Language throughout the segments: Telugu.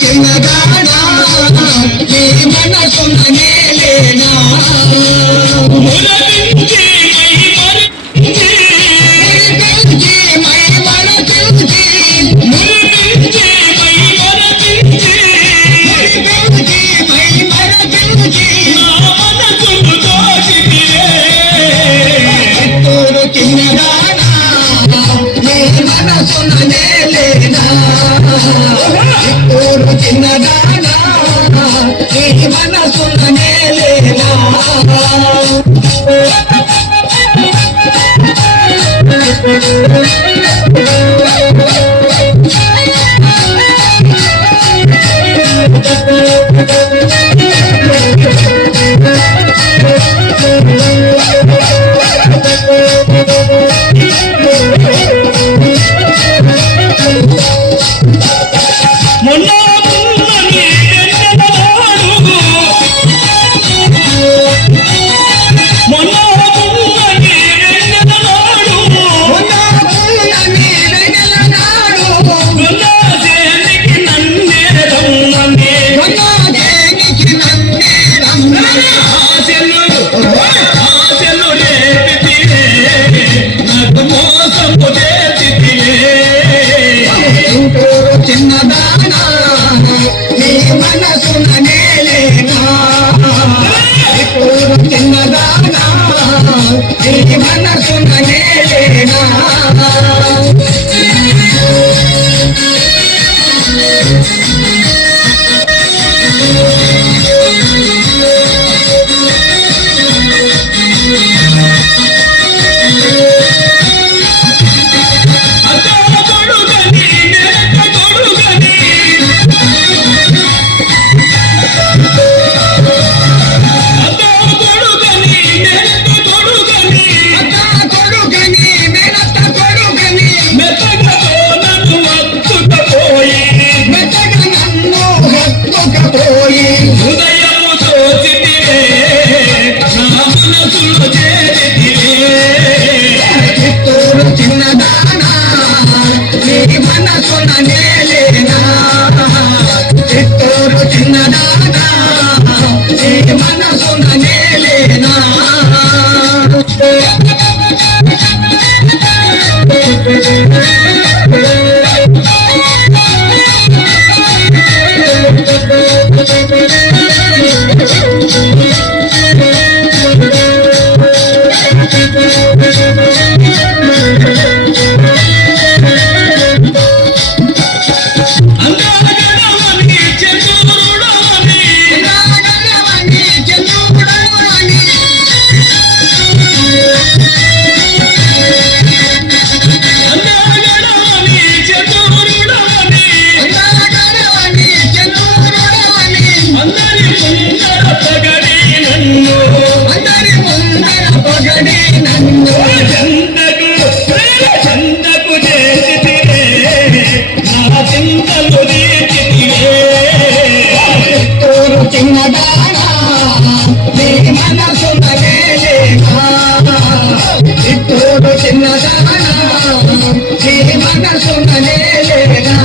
చిన్నదానా నీ మనసున నేలేనా మురళించి మై మరచించి మురళించి మై మరచించి నా మనసును దోచితివే చిత్తూరు చిన్నదానా నీ మనసున నేలేనా చిత్తూరు చిన్నదానా నీ మనసున నేలేనా చిన్నదానా నీ మనసున నేలేనా చిత్తూరు చిన్నదానా నీ మనసున నేలేనా చిన్నదానా నీ మనసున నేలేనా చిత్తూరు చిన్నదానా నీ మనసున నేలేనా చిన్నదానా నీ మనసున నేలేనా చిత్తూరు చిన్నదానా నీ మనసున నేలేనా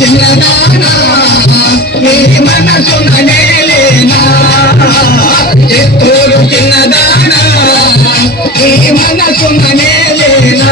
చిన్నదానా నీ మనసున నేలేనా చిత్తూరు చిన్నదానా నీ మనసున నేలేనా